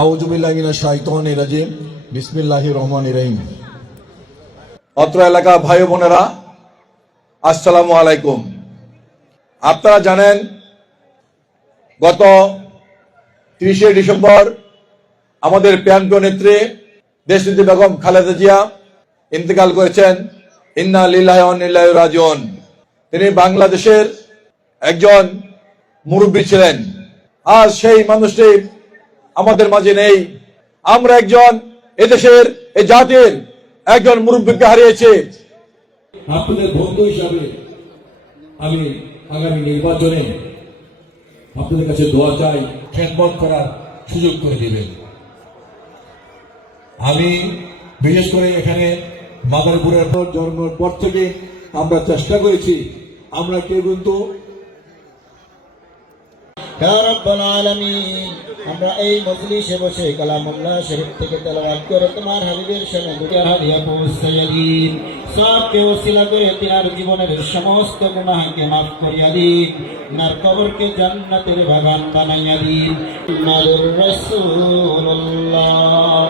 আউযু বিল্লাহি মিনাশ শাইতানির রাজিম। বিসমিল্লাহির রহমানির রহিম। অত্র এলাকা ভাই বোনেরা, আসসালামু আলাইকুম। আপনারা জানেন গত 30শে ডিসেম্বর আমাদের প্রিয় নেত্রী দেশনেত্রী বেগম খালেদা জিয়া ইন্তেকাল করেছেন। ইন্না লিল্লাহি ওয়া ইন্না ইলাইহি রাজিউন। তিনি বাংলাদেশের একজন মুরব্বী ছিলেন। আজ সেই মানুষটি আমাদের মাঝে নেই। আমরা একজন এদেশের এই জাতির একজন মুরব্বীকে হারিয়েছি। আপনাদের বন্ধু হিসাবে আমি আগামী নির্বাচনে আপনাদের কাছে দোয়া চাই, খেদমত করার সুযোগ করে দিবেন। আমি বিশেষ করে এখানে মাদারীপুরের জন্মের পর থেকে আমরা চেষ্টা করেছি, আমরা কেউ কিন্তু ইয়া রাব্বাল আলামিন, আমরা এই মজলিসে বসে কালামুল্লাহ শরীফ থেকে তেলাওয়াত করে তোমার হাবিবের সামনে দুটি হাদিয়া পৌঁছাইয়া দিন। সবকে ওসিলা করে তিনার জীবনের সমস্ত গুনাহকে মাফ করিয়া দিন। তিনার কবরকে জান্নাতের বাগান বানাইয়া দিন। মুহাম্মাদুর রাসূলুল্লাহ।